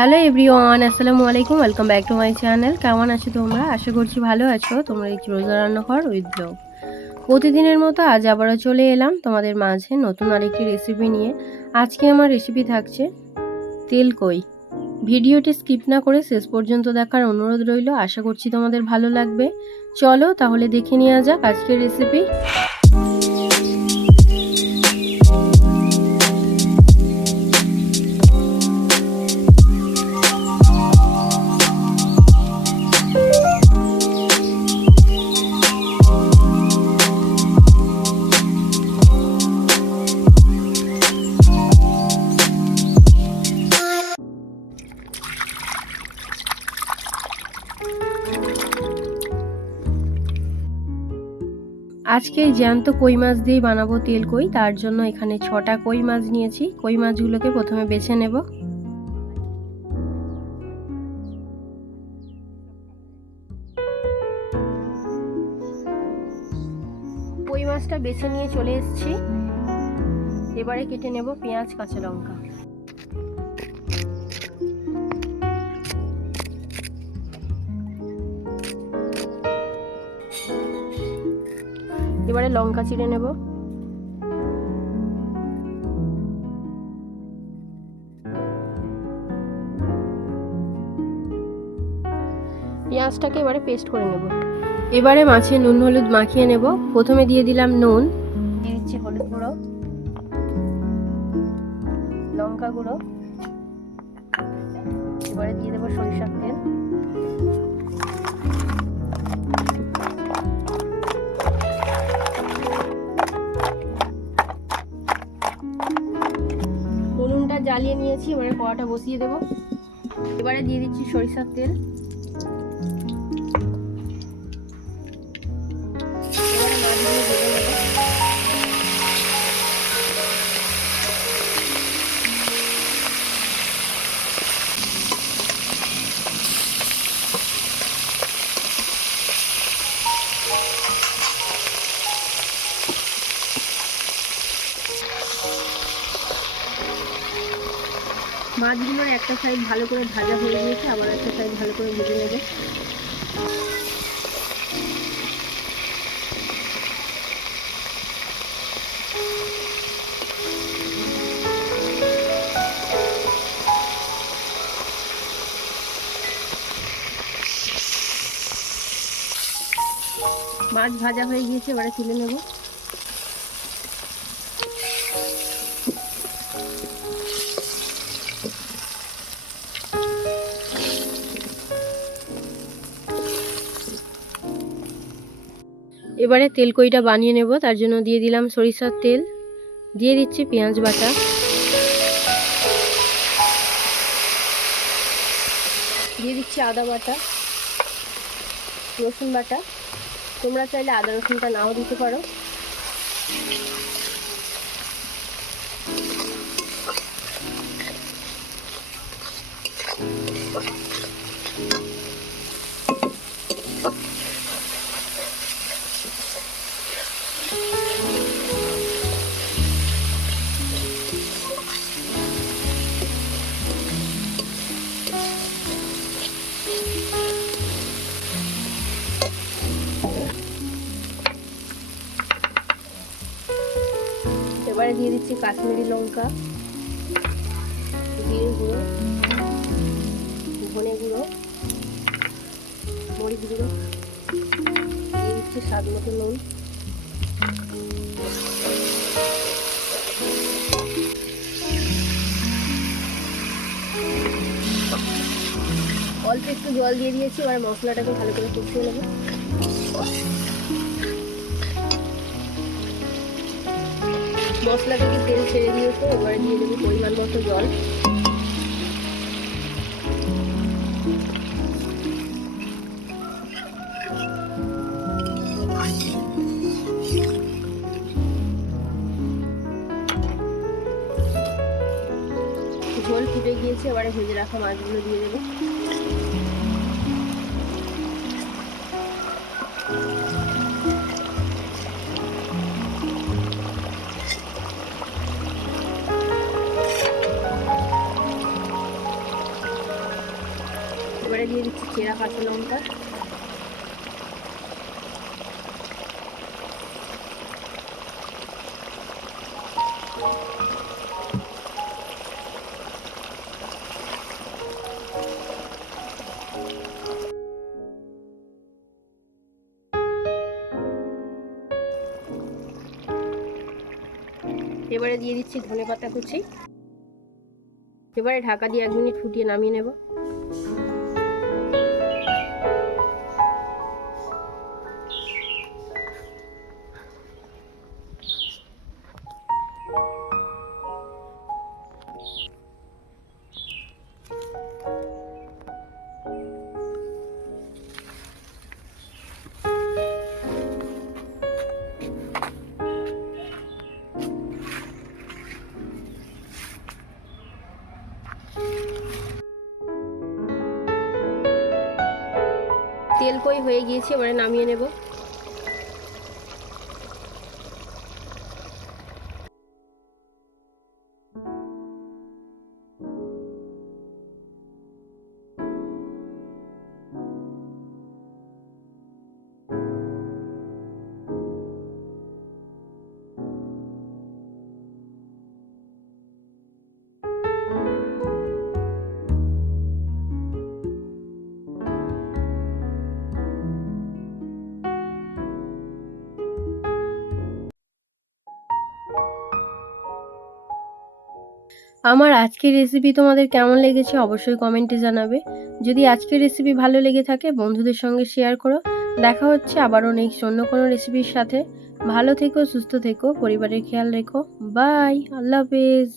Hello everyone, আসসালামু আলাইকুম। Welcome back to my channel. কেমন আছো তোমরা? আশা করছি ভালো আছো। তোমরা এই রোজা রান্নাঘর উইথ ব্লগ। প্রতিদিনের মতো আজ আবারও চলে এলাম তোমাদের মাঝে নতুন আরেকটি রেসিপি নিয়ে। আজকে আমার রেসিপি থাকছে তেলকই। ভিডিওটি স্কিপ না করে শেষ পর্যন্ত দেখার অনুরোধ রইল। আশা করছি তোমাদের ভালো লাগবে। চলো তাহলে দেখে নেওয়া যাক আজকের রেসিপি। আজকে জ্যান্ত কই মাছ দিয়ে বানাবো তেলকই। তার জন্য এখানে 6টা কই মাছ নিয়েছি। কই মাছগুলোকে প্রথমে বেছে নেব। কই মাছটা বেছে নিয়ে চলে এসেছি। এবারে কেটে নেব পেঁয়াজ, কাঁচা লঙ্কা। এবারে লঙ্কা চিড়ে নেব। পেঁয়াজটাকে এবারে পেস্ট করে নেব। এবারে মাছে নুন হলুদ মাখিয়ে নেব। প্রথমে দিয়ে দিলাম নুন, দিয়ে দিচ্ছি হলুদ গুঁড়ো, লঙ্কা গুঁড়ো, এবারে দিয়ে দেবো সরিষার তেল, উনুনটা জ্বালিয়ে নিয়েছি। এবারে কড়াটা বসিয়ে দেব। এবারে দিয়ে দিচ্ছি সরিষার তেল। মাছগুলোর একটা সাইড ভালো করে ভাজা হয়ে গিয়েছে, আবার একটা সাইড ভালো করে ভেজে নেবে। মাছ ভাজা হয়ে গিয়েছে, এবারে তুলে নেব। এবারে তেলকইটা বানিয়ে নেব। তার জন্য দিয়ে দিলাম সরিষার তেল, দিয়ে দিচ্ছি পেঁয়াজ বাটা, দিয়ে দিচ্ছি আদা বাটা, রসুন বাটা। তোমরা চাইলে আদা রসুনটা নাও দিতে পারো। এবারে দিয়ে দিচ্ছি কাশ্মীরি লঙ্কা, জিরে গুঁড়ো, ধনে গুঁড়ো, মরিচ গুঁড়ো, দিয়ে দিচ্ছি স্বাদ মতো নুন। অল্প একটু জল দিয়ে দিয়েছি। এবার মশলাটাকে ভালো করে কষিয়ে নেব। মশলা থেকে তেল ছেড়ে দিয়েছে, এবারে দিয়ে দেবো পরিমাণ মতো জল। ঝোল ফুটে গিয়েছে, এবারে ভেজে রাখা মাছগুলো দিয়ে দেবো। এবারে দিয়ে দিচ্ছি চেরা কাঁচা লঙ্কা, এবারে দিয়ে দিচ্ছি ধনেপাতা কুচি। এবারে ঢাকা দিয়ে 1 মিনিট ফুটিয়ে নামিয়ে নেব। তেল কই হয়ে গিয়েছে, এবারে নামিয়ে নেব। আমার আজকের রেসিপি তোমাদের কেমন লেগেছে অবশ্যই কমেন্টে জানাবে। যদি আজকের রেসিপি ভালো লেগে থাকে বন্ধুদের সঙ্গে শেয়ার করো। দেখা হচ্ছে আবারও নেক্সট অন্য কোনো রেসিপির সাথে। ভালো থেকো, সুস্থ থেকো, পরিবারের খেয়াল রেখো। বাই, আল্লাহ হাফেজ।